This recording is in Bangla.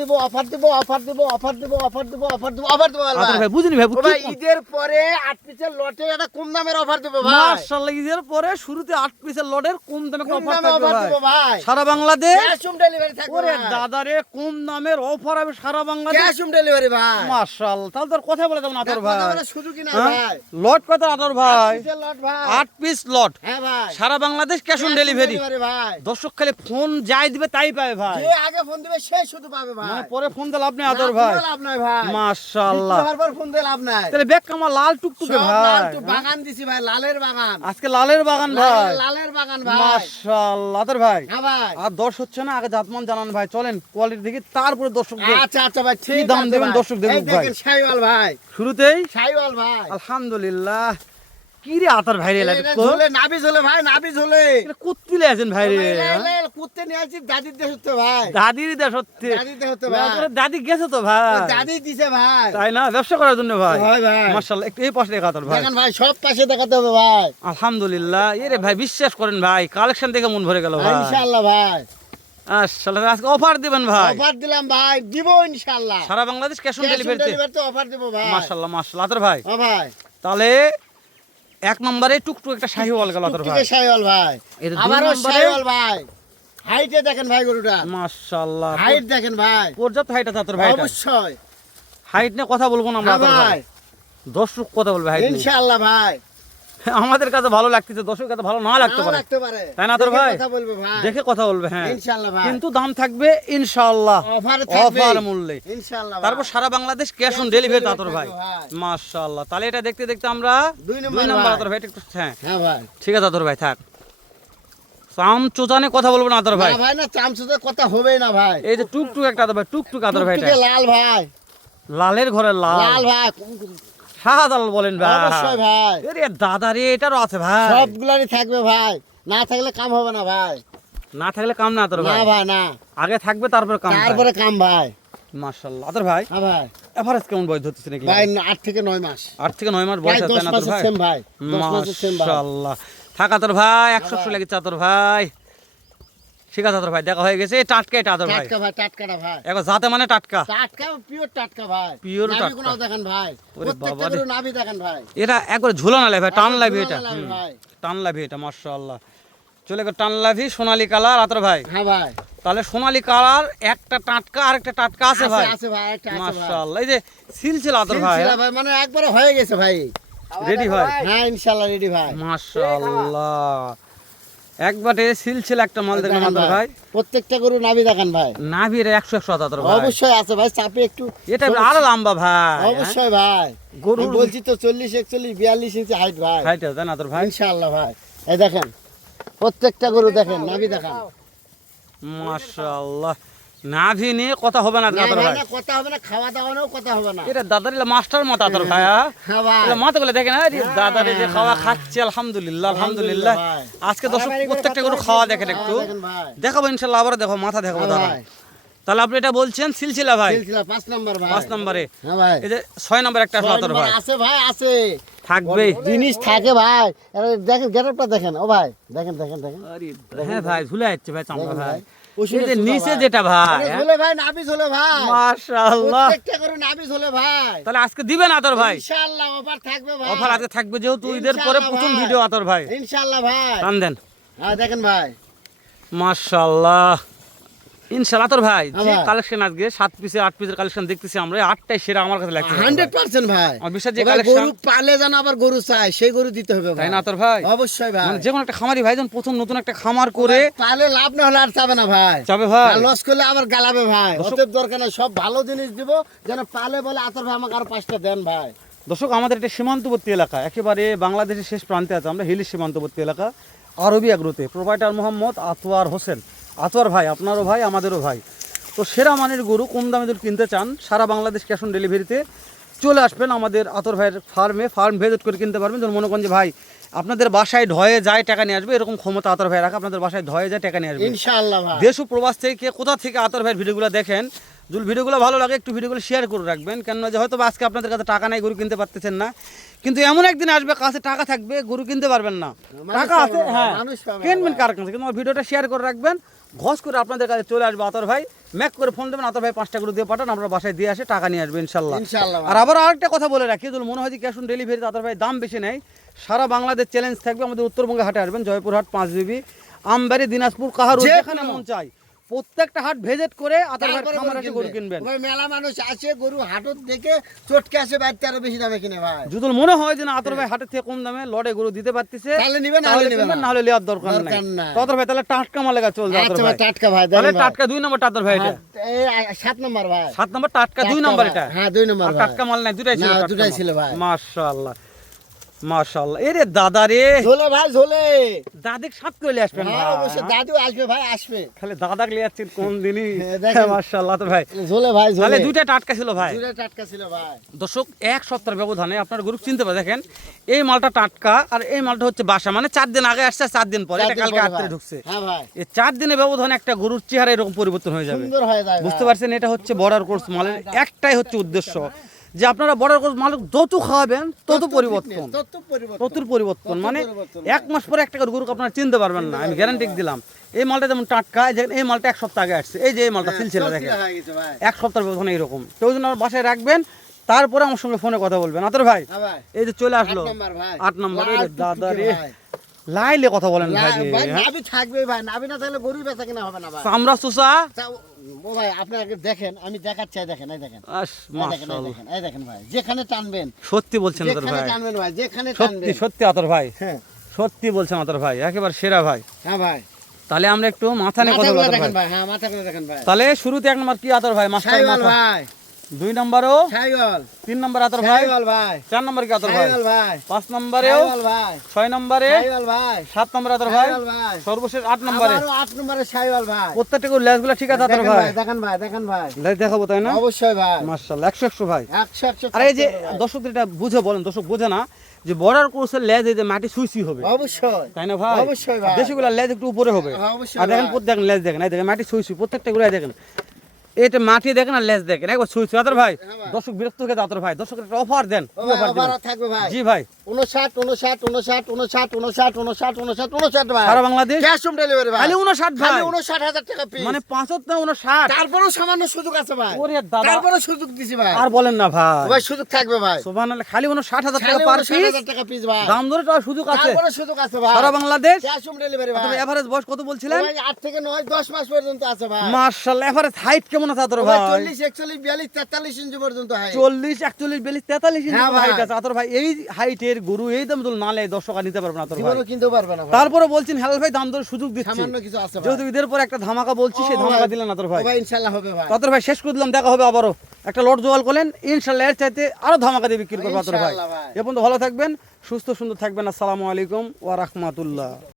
দিব অফার দিব অফার দিব অফার দিব অফার দিব অফার দিব অফার দিব ভাই বুঝিনি ভাই ভাই ঈদের পরে 8 পিসের লটে একটা কম দামের অফার দিব ভাই মাশাআল্লাহ ঈদের পরে শুরুতে 8 পিসের লটের কম দামে অফার থাকবে ভাই সারা বাংলাদেশ ক্যাশ অন ডেলিভারি থাকবে ওরে দাদা রে কম দামের অফার হবে সারা বাংলাদেশ ক্যাশ অন ডেলিভারি ভাই মাশাআল্লাহ তাহলে তোর কথা বলে দেব আতর ভাই শুধু কি না ভাই লট কত আতর ভাই 8 পিসের লট ভাই 8 পিস লট হ্যাঁ ভাই সারা বাংলাদেশ ক্যাশ অন ডেলিভারি ভাই দর্শক খালি ফোন যাই দিবে তাই পাবে ভাই যে আগে ফোন দিবে সে শুধু পাবে ভাই মানে পরে ফোন দিলে আপনি আতর ভাই লাভ নাই ভাই মাশাআল্লাহ পর ফোন দিলে লাভ নাই তাহলে বেক কামা লাল টুকটুকে ভাই বাগান দিছি ভাই লালের বাগান আজকে লালের বাগান ভাই লালের বাগান ভাই মাশাআল্লাহ আতর ভাই হ্যাঁ ভাই আর দর্শ হচ্ছে না আগে জাতমান জানান ভাই চলেন কোয়ালিটি দেখি তারপরে দর্শক আচ্ছা আচ্ছা ভাই ঠিক দাম দেবেন দর্শক দেখুক ভাই দেখেন শাইওয়াল ভাই শুরুতেই শাইওয়াল ভাই আলহামদুলিল্লাহ কি রে আতর ভাই রে ঝোলে নাবি ঝোলে ভাই নাবি ঝোলে কুত্তিলে আছেন ভাই রে কুত্তে নিয়ে আসছি দাদির দেশ হতে ভাই দাদির দেশ হচ্ছে দাদির দেশ হতে ভাই দাদি গেছে তো ভাই দাদি দিছে ভাই তাই না ব্যবসা করার জন্য ভাই ভাই ভাই মাশাআল্লাহ একটু এই পাশে আতর ভাই দেখেন ভাই সব পাশে দেখাতে হবে ভাই আলহামদুলিল্লাহ এরে ভাই বিশ্বাস করেন ভাই কালেকশন দেখে মন ভরে গেল ভাই ইনশাআল্লাহ ভাই আসলে আজকে অফার দিবেন ভাই অফার দিলাম ভাই দিব ইনশাআল্লাহ সারা বাংলাদেশ ক্যাশ অন ডেলিভারিতে অফার দিব ভাই মাশাআল্লাহ মাশাআল্লাহ আতর ভাই ও ভাই তাহলে এক নম্বরে টুকটুক একটা শাহিওয়াল গেল আতর ভাই শাইওয়াল ভাই এর দুই আবারও নম্বরে শাইওয়াল ভাই হাইটে দেখেন ভাই গরুটা মাশাআল্লাহ হাইট দেখেন ভাই পর্যাপ্ত হাইট আছে আতর ভাই অবশ্যই হাইট নিয়ে কথা বলবো না আমরা আতর ভাই দর্শক কথা বলবে হাইট নিয়ে ইনশাআল্লাহ ভাই আমাদের কাছে ভালো লাগতেছে দর্শকের কাছে ভালো না লাগতে পারে তাই না আতর ভাই কথা বলবে ভাই দেখে কথা বলবে হ্যাঁ ইনশাআল্লাহ ভাই কিন্তু দাম থাকবে ইনশাআল্লাহ অফার থাকবে অফার মূল্যে ইনশাআল্লাহ তারপর সারা বাংলাদেশ ক্যাশ অন ডেলিভারি আতর ভাই মাশাআল্লাহ তাহলে এটা দেখতে দেখতে আমরা 2 নম্বর আতর ভাই একটু হ্যাঁ হ্যাঁ ভাই ঠিক আছে আতর ভাই থাক চাম চোজানে কথা বলবো না আতর ভাই না ভাই না চামচুতে কথা হবে না ভাই এই যে টুকটুক একটা আতর ভাই টুকটুক আতর ভাই টুকটুকে লাল ভাই লালের ঘরে লাল লাল ভাই শাহাদাল বলেন ভাই অবশ্যই ভাই আরে দাদা রে এটারও আছে ভাই সবগুলারই থাকবে ভাই না থাকলে কাম হবে না ভাই না থাকলে কাম না আতর না ভাই ভাই না আগে থাকবে তারপরে কাম তারপরে কাম ভাই মাশাআল্লাহ আতর ভাই হ্যাঁ ভাই এভারেজ কেমন বয়স ধরতেছে নাকি ভাই 8 থেকে 9 মাস 8 থেকে 9 মাস বয়স আছে না আতর ভাই সেম ভাই 10 মাসের সেম ভাই মাশাআল্লাহ থাক আতর ভাই 100 লেগেছে আতর ভাই ঠিক আছে আতর ভাই দেখা হয়ে গেছে টাটকা এটা আতর ভাই টাটকা ভাই টাটকাটা ভাই এখন জাতে মানে টাটকা টাটকা পিওর টাটকা ভাই পিওর নাভি টাটকা কোনাও দেখেন ভাই ওরে প্রত্যেকটা বাবা রে। গরু নাভি দেখেন ভাই এটা একবার ঝুলানো লাগে ভাই টান লাগবে এটা ঝুলানো লাগে ভাই। টান লাগবে এটা মাশাআল্লাহ চলে গেল টান লাভি সোনালী কালার আতর ভাই হ্যাঁ ভাই তাহলে সোনালী কালার একটা টাটকা আর একটা টাটকা আছে ভাই আছে ভাই একটা আছে ভাই মাশাআল্লাহ এই যে সিলসিলা আতর ভাই সিলসিলা ভাই মানে একবারে হয়ে গেছে ভাই রেডি ভাই হ্যাঁ ইনশাআল্লাহ রেডি ভাই মাশাআল্লাহ একবারে সিলসিলা একটা মাল দেখলাম আতর ভাই প্রত্যেকটা গরু নাভি দেখেন ভাই নাভির 100 আতর ভাই অবশ্যই আছে ভাই চাপে একটু এটা আরো লম্বা ভাই অবশ্যই ভাই গরু আমি বলছি তো 40 41 42 ইঞ্চি হাইট ভাই হাইট আছে না আতর ভাই ইনশাআল্লাহ ভাই এই দেখেন প্রত্যেকটা গরু দেখেন নাভি দেখেন মাশাআল্লাহ নাভি নিয়ে কথা হবে না না আতর ভাই ভাই না কথা হবে না খাওয়া দাওয়া নিয়েও কথা হবে না এটা দাদার মাস্টার মত আতর ভাই হ্যাঁ ভাই এটা মাথা বলে দেখেন আরে দাদারে যে খাওয়া খাচ্ছে আলহামদুলিল্লাহ আলহামদুলিল্লাহ ভাই। আজকে দর্শক প্রত্যেকটা গরু খাওয়া দেখেন একটু দেখেন ভাই দেখাবো ইনশাআল্লাহ আবার দেখো মাথা দেখাবো হ্যাঁ দাদা ভাই। তাহলে আপনি এটা বলছেন সিলসিলা ভাই সিলসিলা 5 নাম্বার ভাই 5 নম্বরে হ্যাঁ ভাই এই যে 6 নম্বর একটা আছে আতর ভাই আছে ভাই আছে থাকবে জিনিস থাকে ভাই আরে দেখেন গেটআপটা দেখেন ও ভাই দেখেন দেখেন দেখেন আরে হ্যাঁ ভাই ঝুলে যাচ্ছে ভাই চামড়া দেখেন ভাই ভাই। ওষুধের এই যে সুতা নিচে ভাই। যেটা ভাই আরে ঝোলে ভাই নাভি ঝোলে ভাই মাশাআল্লাহ প্রত্যেকটা গরু নাভি ঝোলে ভাই তাহলে আজকে দিবেন আতর ভাই ইনশাআল্লাহ অফার থাকবে ভাই অফার আজকে থাকবে যেহেতু ঈদের পরে ইনশাআল্লাহ প্রথম ভাই। ভিডিও আতর ভাই ইনশাআল্লাহ ভাই টান দেন হ্যাঁ দেখেন ভাই মাশাআল্লাহ ইনশাআল্লাহ আতর ভাই হ্যাঁ যে ভাই। কালেকশন আজকে 7 পিসে 8 পিসের কালেকশন দেখতেছি আমরা 8টাই সেরা আমার কাছে লাগছে 100% ভাই আমার বিশ্বাস যে এবার কালেকশন গরু পালে জানা আবার গরু চাই সেই গরু দিতে হবে ভাই তাই না আতর ভাই অবশ্যই ভাই মানে যে কোনো একটা খামারি ভাই যখন প্রথম নতুন একটা খামার করে পালে লাভ না হলে আর চাবে না ভাই যাবে ভাই লস করলে আবার গালাবে ভাই অতএব দরকার নাই সব ভালো জিনিস দিব যেন পালে বলে আতর ভাই আমাকে আর 5টা দেন ভাই দর্শক আমাদের এটা সীমান্তবর্তী এলাকা একেবারে বাংলাদেশের শেষ প্রান্তে আছে আমরা হিলি সীমান্তবর্তী এলাকা আরবি আগ্রোতে প্রোভাইডার মোহাম্মদ আতোয়ার হোসেন আতোয়ার ভাই আপনারও ভাই আমাদেরও ভাই তো সেরা মানের গরু কম দামে যদি কিনতে চান সারা বাংলাদেশ ক্যাশ অন ডেলিভারিতে চলে আসবেন আমাদের আতর ভাইয়ের ফার্ম ভিজিট করে কিনতে পারবেন যেমন মনে করেন যে ভাই আপনাদের বাসায় ধয়ে যায় টাকা নিয়ে আসবে এরকম ক্ষমতা আতর ভাই রাখা আপনাদের বাসায় ধয়ে যায় টাকা নিয়ে আসবে ইনশাআল্লাহ ভাই দেশ ও প্রবাস থেকে কোথা থেকে আতর ভাইয়ের ভিডিওগুলো দেখেন যদি ভিডিওগুলো ভালো লাগে একটু ভিডিওগুলো শেয়ার করে রাখবেন কেননা যে হয়তো আজকে আপনাদের কাছে টাকা নাই গরু কিনতে পারতেছেন না কিন্তু এমন একদিন আসবে কাছে টাকা থাকবে গরু কিনতে পারবেন না টাকা আছে হ্যাঁ মানুষ পাবে কিনবেন কার কাছে কিন্তু আমার ভিডিওটা শেয়ার করে রাখবেন ঘস করে আপনাদের কাছে চলে আসবে আতর ভাই, ম্যাক করে ফোন দেবেন, আতর ভাই 5টা গরু দিয়ে পাঠান, আমরা বাসায় দিয়ে আসে টাকা নিয়ে আসবে ইনশাল্লাহ। ইনশাআল্লাহ আর আবার আরেকটা কথা বলে রাখি, যদি মনে হয় যে ক্যাশ অন ডেলিভারিতে আতর ভাই দাম বেশি নেয়, সারা বাংলাদেশ চ্যালেঞ্জ থাকবে। আমাদের উত্তরবঙ্গে হাটে আসবেন, জয়পুরহাট, পাঁচবিবি, আমবাড়ি, দিনাজপুর, কাহারোল, যেখানে মন চাই প্রত্যেকটা হাট ভিজিট করে আতর ভাই খামার এসে গরু কিনবেন। ভাই মেলা মানুষ আসে গরু হাটত দেখে চটকে আসে বাইতে আরো বেশি দামে কিনে ভাই। যদি মনে হয় যে না আতর ভাই হাটের থেকে কম দামে লড়ে গরু দিতে পারতেছে, তাহলে নিবেন, তাহলে নিবেন কিনবেন, না হলে নেওয়ার দরকার নাই। তো আতর ভাই তাহলে টাটকা মালে চল যাও আতর আচ্ছা ভাই। ভাই টাটকা ভাই তাহলে দেন টাটকা 2 নম্বর আতর ভাই, এটা এই 7 নম্বর ভাই, 7 নম্বর টাটকা 2 নম্বর এটা। হ্যাঁ 2 নম্বর আর ভাই। টাটকা মাল নাই, দুটাই ছিল, না, টাটকা দুটাই মাল। ছিল ভাই। মাশাআল্লাহ মাশাআল্লাহ। এরে দাদা রে, ঝোলে ভাই ঝোলে। দাদিক সাত করে নিয়ে আসবেন হ্যাঁ ভাই। অবশ্যই দাদু আসবে ভাই, আসবে। খালি দাদাক নিয়ে যাচ্ছেন কোন দিনই। হ্যাঁ, দেখেন। মাশাআল্লাহ তো ভাই, ঝোলে ভাই ঝোলে। তাহলে দুইটা টাটকা ছিল ভাই। দুটা টাটকা ছিল ভাই। দর্শক, 1 সপ্তাহের ব্যবধানে আপনার গরু চিনতে পারে। দেখেন এই মালটা টাটকা আর এই মালটা হচ্ছে বাসা, মানে 4 দিন আগে আসছে, 4 দিন পরে, এটা 4 দিন কালকে পরে রাত্রে ভাই। ঢুকছে। হ্যাঁ ভাই এই 4 দিনের ব্যবধানে একটা গরুর চেহারা এরকম পরিবর্তন হয়ে যাবে, সুন্দর হয়ে যায় বুঝতে ভাই। পারছেন? এটা হচ্ছে বর্ডার কোর্স মালের একটাই হচ্ছে উদ্দেশ্য, যে আপনারা বর্ডার কোর্স মাল যত খাওয়াবেন তত পরিবর্তন, ততুর পরিবর্তন। মানে 1 মাস পরে একটা গরুকে আপনারা চিনতে পারবেন না, আমি গ্যারান্টি দিলাম। এই মালটা যেমন টাটকা, এই মালটা 1 সপ্তাহ আগে আসছে, এই যে এই মালটা সিলসিলা দেখেন 1 সপ্তাহের ব্যবধানে এরকম। তো ওই জন্য আমার বাসায় রাখবেন, তারপরে আমার সঙ্গে ফোনে কথা বলবেন। আতর ভাই হ্যাঁ ভাই এই যে চলে আসলো 8 নম্বর ভাই। 8 নম্বর। দাদা রে, লাইলে কথা বলেন ভাই রে, ভাই হ্যাঁ? নাভি থাকবে ভাই, নাভি না থাকলে গরু বেচা কিনা হবে না ভাই। চামড়া চুষা, ও ভাই আপনি আগে দেখেন, আমি দেখাচ্ছি, দেখেন, এই দেখেন, আস এই দেখেন, এই মাশাআল্লাহ। দেখেন, এই দেখেন ভাই, যেখানে টানবেন, সত্যি বলছেন আতর যেখানে ভাই, টানবেন ভাই, যেখানে সত্যি টানবেন। সত্যি আতর ভাই, হ্যাঁ সত্যি বলছেন আতর ভাই, একেবারে সেরা ভাই। হ্যাঁ ভাই তাহলে আমরা একটু মাথা নিয়ে কথা মাথাগুলো বলতে দেখেন ভাই। ভাই, হ্যাঁ মাথাগুলো দেখেন ভাই। তাহলে শুরুতে 1 নম্বর কি আতর ভাই? মাস্টার শাইওয়াল মাথা। ভাই, 2 নম্বরও শাইওয়াল, 3 নম্বর আতর ভাই, শাইওয়াল ভাই, 4 নম্বর কি আতর ভাই, শাইওয়াল ভাই, 5 নম্বরেও, শাইওয়াল ভাই, 6 নম্বরে, শাইওয়াল ভাই, 7 নম্বর আতর ভাই, শাইওয়াল ভাই, সর্বশেষ 8 নম্বরে। আবারও 8 নম্বরে শাইওয়াল ভাই। প্রত্যেকটা করে লেজগুলো ঠিক আছে আতর দেখেন ভাই? ভাই, দেখেন ভাই, দেখেন ভাই, লেজ দেখাবো তাই না? অবশ্যই ভাই, মাশাআল্লাহ 100 ভাই। 100 আর এই যে দর্শকদের এটা বুঝে বলেন, দর্শক বোঝে না যে বর্ডার কোর্সের লেজ এই যে মাটি সুইসি হবে, অবশ্যই তাই না ভাই? অবশ্যই ভাই। দেশগুলো লেজ একটু উপরে হবে। অবশ্যই আর দেখেন ভাই। প্রত্যেক লেজ দেখেন, এই দেখেন মাটি সুইসি, প্রত্যেকটা গুলো দেখেন, এটা মাটি দেখেন আর লেজ দেখেন, একবার সুইসি। আতর ভাই হ্যাঁ ভাই। দর্শক বিরক্ত হয়ে যাবে, আতর ভাই দর্শকের একটা অফার দেন। ও কি ভাই, অফার আবার দিবেন? থাকবে ভাই। জি ভাই, 59 59 59 59 59 59 59 59 ভাই। সারা বাংলাদেশ ক্যাশ অন ডেলিভারি ভাই। খালি 59 ভাই, খালি 59,000 টাকা পিস। মানে 75 না 59। তারপরেও সামান্য সুযোগ আছে ভাই। ওরে দাদা, তারপরেও সুযোগ দিছি ভাই। আর বলেন না ভাই, ভাই সুযোগ থাকবে ভাই। সুবহানাল্লাহ, খালি 59,000 টাকা খালি পার পিস, 59,000 টাকা পিস ভাই। দাম ধরে টাকা সুযোগ আছে তারপরে সুযোগ আছে ভাই। সারা বাংলাদেশ। ক্যাশ অন ডেলিভারি তবে ভাই। এভারেজ বয়স কত বলছিলেন? ভাই 8 থেকে 9 10 মাস পর্যন্ত আছে ভাই। মাশাআল্লাহ, এভারেজ হাইট কেমন আছে আতর ভাই ভাই? 40 41 42 43 ইঞ্চি পর্যন্ত হয়। 40 41 42 43 ইঞ্চি হ্যাঁ ভাই। হাইট আছে আতর ভাই। এই হাইটের গরু এই দাম তুল নালে দর্শক আর নিতে পারবে না আতর ভাই। জীবনও কিনতে পারবে না ভাই। তারপরে বলছেন হেলাল ভাই দাম দর সুযোগ দিচ্ছি, সামান্য কিছু আছে ভাই। যেহেতু ঈদের পর একটা ধামাকা বলছি, সেই ও ধামাকা ভাই। দিলেন আতর ভাই। ও ভাই ইনশাআল্লাহ হবে ভাই। আতর ভাই শেষ করে দিলাম, দেখা হবে আবারও। একটা লট জোয়াল করলেন, ইনশাআল্লাহ এর চাইতে আরো ধামাকা দিয়ে বিক্রি করবো আতর ভাই। ইনশাআল্লাহ ভাই। এ পর্যন্ত ভালো থাকবেন, সুস্থ সুন্দর থাকবেন। আসসালামু আলাইকুম ওয়া রাহমাতুল্লাহ।